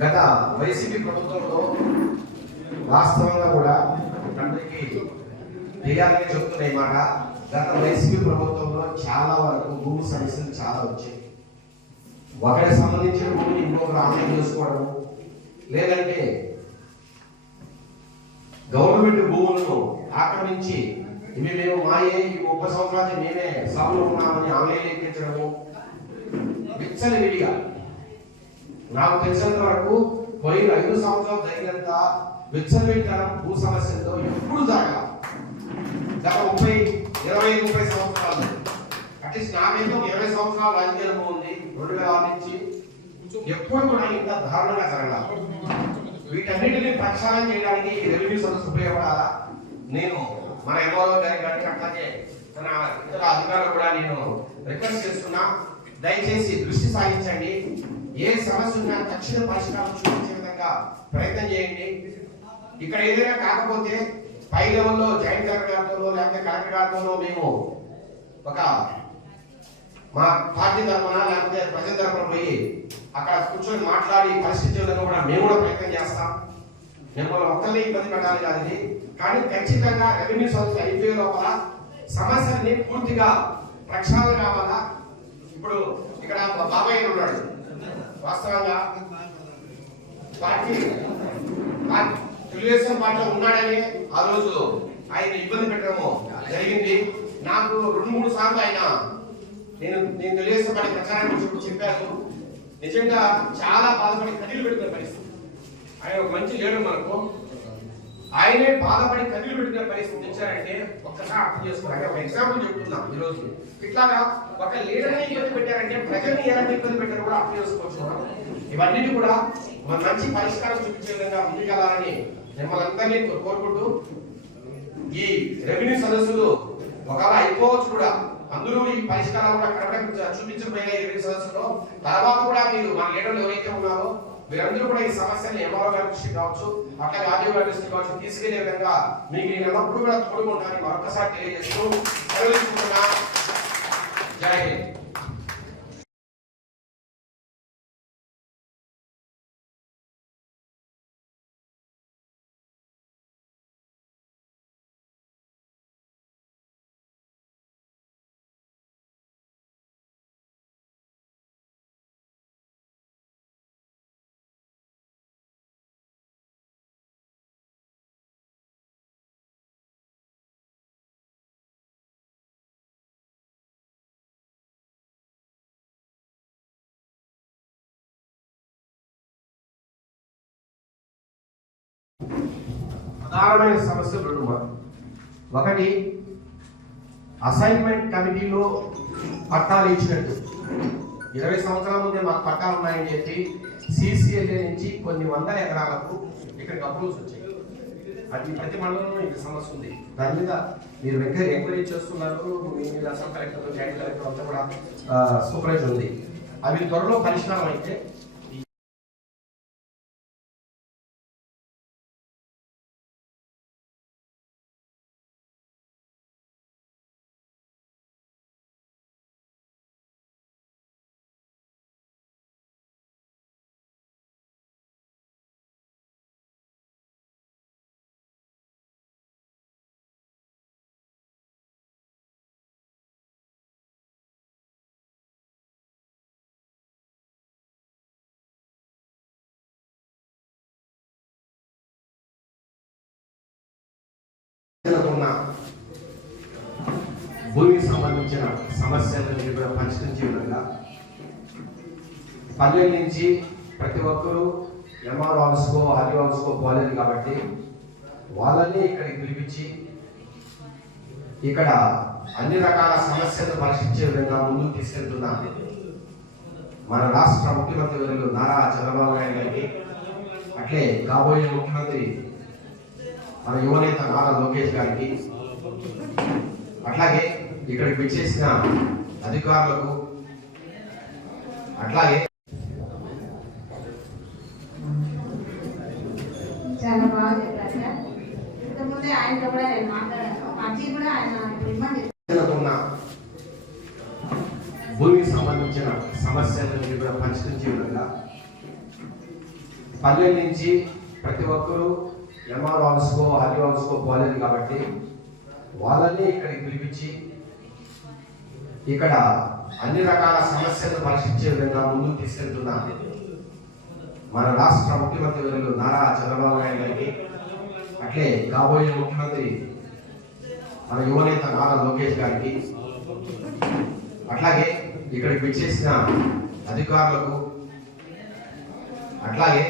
గత వైసీపీ ప్రభుత్వంలో వాస్తవంగా కూడా తండ్రికి తెలియాలని చెప్తున్నాయి మాట. గత వైసీపీ ప్రభుత్వంలో చాలా వరకు భూమి సమస్యలు చాలా వచ్చాయి. ఒకరికి సంబంధించిన భూమిని ఇంకొకరు ఆన్లైన్ చేసుకోవడం లేదంటే గవర్నమెంట్ భూములను ఆక్రమించి ఇవి మేము మాయే ఈ ముప్పై సంవత్సరాలు మేమే సాగులో ఉన్నామని ఆన్లైన్ ఎక్కించడము విచ్చలవిడిగా నాకు తెలిసినంత వరకు పోయిన ఐదు సంవత్సరాలు జరిగినంత విచ్చలవిట్టడం భూ సమస్యలతో ఎప్పుడు దాకా గత ముప్పై ఇరవై ముప్పై సంవత్సరాలు. అట్లీస్ట్ నా మీద ఇరవై సంవత్సరాల రాజకీయ అనుభవం ఉంది. రెండు వేల ఆరు నుంచి ఎప్పుడు కూడా ఇంత దారుణంగా జరగాలి. వీటన్నిటిని ప్రక్షాళన చేయడానికి రెవెన్యూ సదస్సు ఉపయోగపడాలా? నేను మన ఎంఓఓ గారి కానీ అట్లాగే తన ఇతర అధికారులు కూడా నేను రిక్వెస్ట్ చేస్తున్నా. దయచేసి దృష్టి సాగించండి ఏ సమస్య ఉన్నా తక్షణ పరిష్కారం చూపించే విధంగా ప్రయత్నం చేయండి. ఇక్కడ ఏదైనా కాకపోతే పై లెవెల్లో జాయింట్ కలెక్టర్ గారితోనో లేకపోతే కలెక్టర్ గారితోనో మేము ఒక మా పార్టీ తరఫున లేకపోతే ప్రజల తరఫున పోయి అక్కడ కూర్చొని మాట్లాడి పరిస్థితి కూడా మేము కూడా ప్రయత్నం చేస్తాం. మిమ్మల్ని ఒక్కరిని ఇబ్బంది పెట్టాలి కాదు ఇది. కానీ ఖచ్చితంగా రెవెన్యూ సంస్థ అయిపోయే లోపల సమస్యని పూర్తిగా ప్రక్షాళన కావాలా? ఇప్పుడు ఇక్కడ మా బాబాయ్ ఉన్నాడు. వాస్తవంగా పార్టీ తెలుగుదేశం పార్టీలో ఉన్నాడని ఆ రోజు ఆయన ఇబ్బంది పెట్టడము జరిగింది. నాకు రెండు మూడు సార్లు ఆయన నేను నేను తెలుగుదేశం పార్టీ ప్రచారం వచ్చినప్పుడు చెప్పాను నిజంగా చాలా బాధపడి కదిలి పెడుతున్న పరిస్థితి. ఆయన ఒక మంచి లేడు మనకు. ఆయనే బాధపడి కదిలి పెట్టిన పరిస్థితి తెచ్చారంటే ఒక్కసారి అర్థం చేసుకోవాలి ఒక ఎగ్జాంపుల్ చెప్తున్నాం ఈ రోజు ఇట్లాగా ఒక లీడర్ని ఇబ్బంది పెట్టారంటే ప్రజల్ని ఎలా ఇబ్బంది పెట్టారు కూడా అర్థం చేసుకోవచ్చు ఇవన్నీ కూడా మన మంచి పరిష్కారం చూపించే విధంగా ముందుకెళ్ళాలని మిమ్మల్ని కోరుకుంటూ ఈ రెవెన్యూ సదస్సులు ఒకవేళ అయిపోవచ్చు కూడా అందరూ ఈ పరిష్కారాలు కూడా కరెక్ట్గా చూపించకపోయిన ఈ రెవెన్యూ సదస్సులో తర్వాత కూడా మీరు మన లీడర్లు ఎవరైతే ఉన్నారో మీరందరూ కూడా ఈ సమస్యని ఎంఆర్ఓ గారి దృష్టి కావచ్చు అట్లా ఆర్డీఓ గారి దృష్టి కావచ్చు తీసుకెళ్ళే విధంగా మీకు నేను ఎల్లప్పుడూ కూడా తోడుకుంటానని మరొకసారి తెలియజేస్తూ సెలవు జై హింద్. ప్రధానమైన సమస్యలు రెండు మాకు ఒకటి అసైన్మెంట్ కమిటీలో పట్టాలు ఇచ్చినట్టు. ఇరవై సంవత్సరాల ముందే మాకు పట్టాలు ఉన్నాయని చెప్పి సిసిఎల్ఏ నుంచి కొన్ని వందల ఎకరాలకు ఇక్కడికి అప్రూవ్స్ వచ్చాయి. అది ప్రతి మండలంలో ఇది సమస్య ఉంది. దాని మీద మీరు దగ్గర ఎంక్వైరీ చేస్తున్నారు. మీ మీద అసలు కలెక్టర్ జాయింట్ కలెక్టర్ అంతా కూడా సూపర్వైజ్ ఉంది. అవి త్వరలో పరిష్కారం అయితే ఉన్న భూమికి సంబంధించిన సమస్యలను కూడా పరిష్కరించే విధంగా పల్లెల నుంచి ప్రతి ఒక్కరూ ఎంఆర్ ఆఫీస్కో ఆర్డీ ఆఫీస్కో పోలేదు కాబట్టి వాళ్ళని ఇక్కడికి పిలిపించి ఇక్కడ అన్ని రకాల సమస్యలను పరిష్కరించే విధంగా ముందుకు తీసుకెళ్తున్న. మన రాష్ట్ర ముఖ్యమంత్రి వర్యులు నారా చంద్రబాబు నాయుడు గారికి అట్లే కాబోయే ముఖ్యమంత్రి మన యువనేత నారా లోకేష్ గారికి. అట్లాగే ఇక్కడికి విచ్చేసిన అధికారులకు అట్లాగే చాలా బాగా చెప్పారు సార్. ఇంతకుముందే ఆయనతో కూడా నేను మాట్లాడాను. అర్జీ కూడా ఆయన ఇప్పుడు ఇవ్వండి ఉన్న భూమికి సంబంధించిన సమస్యలను కూడా పరిష్కరించే విధంగా పల్లెల నుంచి ప్రతి ఒక్కరూ ఎంఆర్ హౌస్కో హరి పోలేదు కాబట్టి వాళ్ళని ఇక్కడికి పిలిపించి ఇక్కడ అన్ని రకాల సమస్యలను పరిశీలించే విధంగా ముందుకు తీసుకెళ్తున్న మన రాష్ట్ర ముఖ్యమంత్రి వర్యులు నారా చంద్రబాబు నాయుడు గారికి అట్లే కాబోయే ముఖ్యమంత్రి మన యువనేత నారా లోకేష్ గారికి అట్లాగే ఇక్కడికి విచ్చేసిన అధికారులకు అట్లాగే